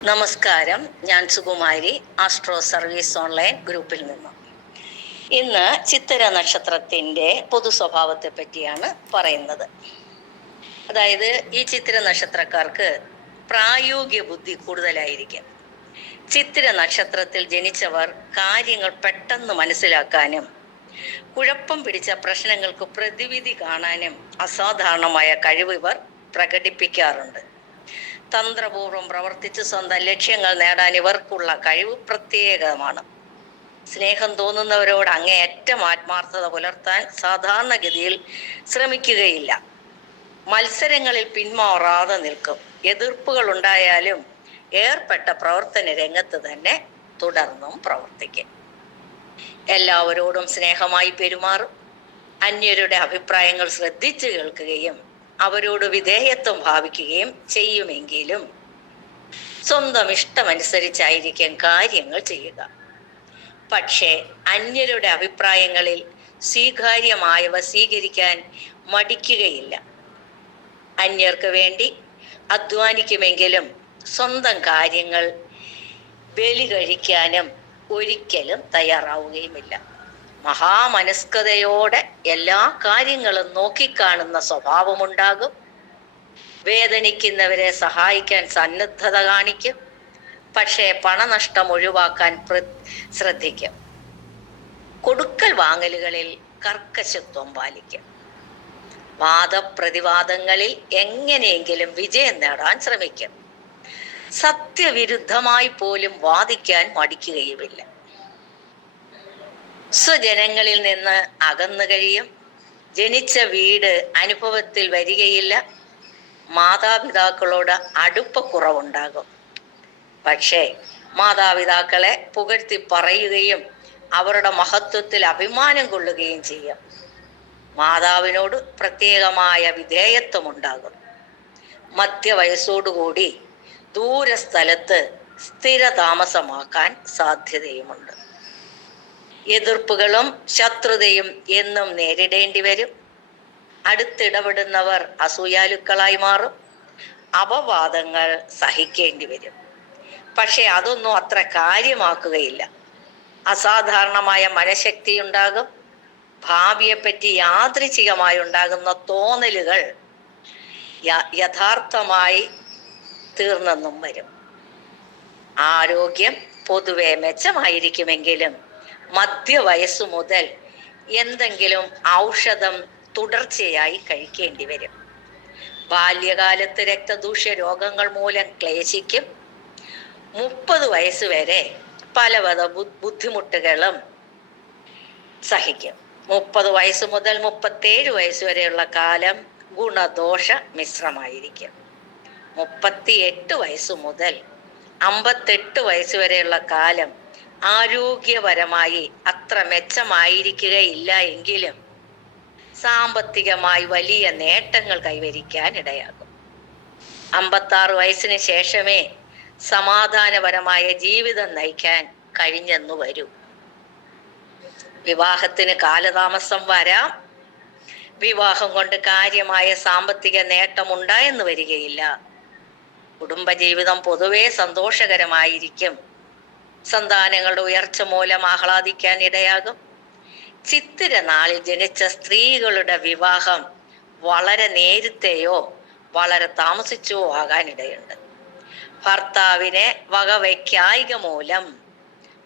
നമസ്കാരം, ഞാൻ Sukumari, astro service online ഗ്രൂപ്പിൽ നിന്നും. ഇന്ന് ചിത്തിര നക്ഷത്രത്തിൻ്റെ പൊതു സ്വഭാവത്തെ പറ്റിയാണ് പറയുന്നത്. അതായത് ഈ ചിത്തിര നക്ഷത്രക്കാർക്ക് പ്രായോഗിക ബുദ്ധി കൂടുതലായിരിക്കും. ചിത്തിര നക്ഷത്രത്തിൽ ജനിച്ചവർ കാര്യങ്ങൾ പെട്ടെന്ന് മനസ്സിലാക്കാനും കുഴപ്പം പിടിച്ച പ്രശ്നങ്ങൾക്ക് പ്രതിവിധി കാണാനും അസാധാരണമായ കഴിവ് ഇവർ പ്രകടിപ്പിക്കാറുണ്ട്. തന്ത്രപൂർവ്വം പ്രവർത്തിച്ച് സ്വന്തം ലക്ഷ്യങ്ങൾ നേടാൻ ഇവർക്കുള്ള കഴിവ് പ്രത്യേകമാണ്. സ്നേഹം തോന്നുന്നവരോട് അങ്ങേയറ്റം ആത്മാർത്ഥത പുലർത്താൻ സാധാരണഗതിയിൽ ശ്രമിക്കുകയില്ല. മത്സരങ്ങളിൽ പിന്മാറാതെ നിൽക്കും. എതിർപ്പുകൾ ഉണ്ടായാലും ഏർപ്പെട്ട പ്രവർത്തന രംഗത്ത് തന്നെ തുടർന്നും പ്രവർത്തിക്കും. എല്ലാവരോടും സ്നേഹമായി പെരുമാറും. അന്യരുടെ അഭിപ്രായങ്ങൾ ശ്രദ്ധിച്ചു കേൾക്കുകയും അവരോട് വിധേയത്വം ഭാവിക്കുകയും ചെയ്യുമെങ്കിലും സ്വന്തം ഇഷ്ടമനുസരിച്ചായിരിക്കും കാര്യങ്ങൾ ചെയ്യുക. പക്ഷേ അന്യരുടെ അഭിപ്രായങ്ങളിൽ സ്വീകാര്യമായവ സ്വീകരിക്കാൻ മടിക്കുകയില്ല. അന്യർക്ക് വേണ്ടി അധ്വാനിക്കുമെങ്കിലും സ്വന്തം കാര്യങ്ങൾ ബലി കഴിക്കാനും ഒരിക്കലും തയ്യാറാവുകയുമില്ല. മഹാമനസ്കതയോടെ എല്ലാ കാര്യങ്ങളും നോക്കിക്കാണുന്ന സ്വഭാവമുണ്ടാകും. വേദനിക്കുന്നവരെ സഹായിക്കാൻ സന്നദ്ധത കാണിക്കും. പക്ഷേ പണനഷ്ടം ഒഴിവാക്കാൻ ശ്രദ്ധിക്കും. കൊടുക്കൽ വാങ്ങലുകളിൽ കർക്കശത്വം പാലിക്കും. വാദപ്രതിവാദങ്ങളിൽ എങ്ങനെയെങ്കിലും വിജയം നേടാൻ ശ്രമിക്കും. സത്യവിരുദ്ധമായി പോലും വാദിക്കാൻ മടിക്കുകയുമില്ല. സ്വജനങ്ങളിൽ നിന്ന് അകന്നു കഴിയും. ജനിച്ച വീട് അനുഭവത്തിൽ വരികയില്ല. മാതാപിതാക്കളോട് അടുപ്പക്കുറവുണ്ടാകും. പക്ഷേ മാതാപിതാക്കളെ പുകഴ്ത്തി പറയുകയും അവരുടെ മഹത്വത്തിൽ അഭിമാനം കൊള്ളുകയും ചെയ്യും. മാതാവിനോട് പ്രത്യേകമായ വിധേയത്വമുണ്ടാകും. മധ്യവയസ്സോടുകൂടി ദൂരസ്ഥലത്ത് സ്ഥിരതാമസമാക്കാൻ സാധ്യതയുമുണ്ട്. എതിർപ്പുകളും ശത്രുതയും എന്നും നേരിടേണ്ടി വരും. അടുത്തിടപെടുന്നവർ അസൂയാലുക്കളായി മാറും. അപവാദങ്ങൾ സഹിക്കേണ്ടി വരും. പക്ഷെ അതൊന്നും അത്ര കാര്യമാക്കുകയില്ല. അസാധാരണമായ മനഃശക്തി ഉണ്ടാകും. ഭാവിയെപ്പറ്റി യാദൃച്ഛികമായി ഉണ്ടാകുന്ന തോന്നലുകൾ യഥാർത്ഥമായി തീർന്നെന്നും വരും. ആരോഗ്യം പൊതുവെ മെച്ചമായിരിക്കുമെങ്കിലും മധ്യവയസ്സു മുതൽ എന്തെങ്കിലും ഔഷധം തുടർച്ചയായി കഴിക്കേണ്ടി വരും. ബാല്യകാലത്ത് രക്തദൂഷ്യ രോഗങ്ങൾ മൂലം ക്ലേശിക്കും. 30 വയസ്സ് വരെ പലവിധ ബുദ്ധിമുട്ടുകളും സഹിക്കും. 30 വയസ്സ് മുതൽ 37 വയസ്സ് വരെയുള്ള കാലം ഗുണദോഷ മിശ്രമായിരിക്കും. 38 വയസ്സ് മുതൽ 58 വയസ്സ് വരെയുള്ള കാലം ആരോഗ്യപരമായി അത്ര മെച്ചമായിരിക്കുകയില്ല എങ്കിലും സാമ്പത്തികമായി വലിയ നേട്ടങ്ങൾ കൈവരിക്കാൻ ഇടയാകും. 56 വയസ്സിന് ശേഷമേ സമാധാനപരമായ ജീവിതം നയിക്കാൻ കഴിഞ്ഞെന്നു വരൂ. വിവാഹത്തിന് കാലതാമസം വരാം. വിവാഹം കൊണ്ട് കാര്യമായ സാമ്പത്തിക നേട്ടം ഉണ്ടായെന്ന് വരികയില്ല. കുടുംബജീവിതം പൊതുവെ സന്തോഷകരമായിരിക്കും. സന്താനങ്ങളുടെ ഉയർച്ച മൂലം ആഹ്ലാദിക്കാൻ ഇടയാകും. ചിത്തിര നാളിൽ ജനിച്ച സ്ത്രീകളുടെ വിവാഹം വളരെ നേരത്തെയോ വളരെ താമസിച്ചോ ആകാനിടയുണ്ട്. ഭർത്താവിനെ വകവയ്ക്കായിക മൂലം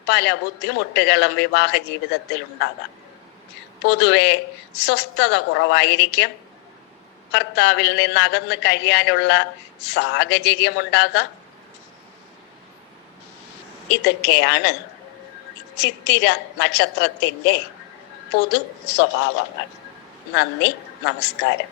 പല ബുദ്ധിമുട്ടുകളും വിവാഹ ജീവിതത്തിൽ ഉണ്ടാകാം. പൊതുവെ സ്വസ്ഥത കുറവായിരിക്കും. ഭർത്താവിൽ നിന്ന് അകന്ന് കഴിയാനുള്ള സാഹചര്യം ഉണ്ടാകാം. ഇതൊക്കെയാണ് ചിത്തിര നക്ഷത്രത്തിൻ്റെ പൊതു സ്വഭാവങ്ങൾ. നന്ദി, നമസ്കാരം.